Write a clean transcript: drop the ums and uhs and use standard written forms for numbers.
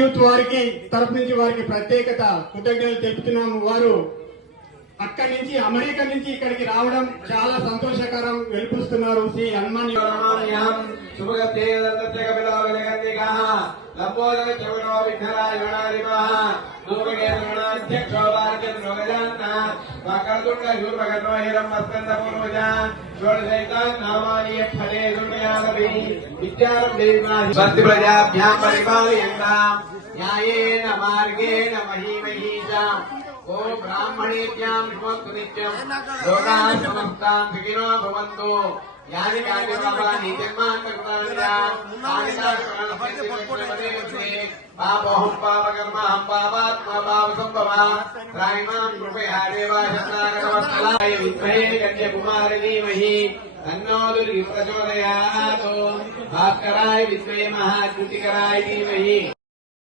Youth వారికి తరఫు నుంచి వారికి ప్రత్యేకత కృతజ్ఞతలు తెలుపుతున్నాము. వారు అక్కడి నుంచి అమెరికా నుంచి ఇక్కడికి రావడం చాలా సంతోషకరం వెలిపిస్తున్నారు. శ్రీ హనుమాన్ న్యాయేన మార్గేణ మహీమహీషా ఓం బ్రాహ్మణేభ్యాం శుభస్తు నిత్యం లోకాః సమస్తాః సుఖినో భవంతు యాని కాని పాపాని జన్మాంతకృతాన్యా పాపోహం పాపకర్మహం పాపాత్మా పాపసంభవా త్రాహిమాం కృపయా దేవా శరణాగతవత్సలాయ విద్మహే కన్యకుమారి ధీమహి తన్నో దుర్గి ప్రచోదయాత్ భాస్కరాయ విద్మహే మహాద్యుతికరాయ ధీమహి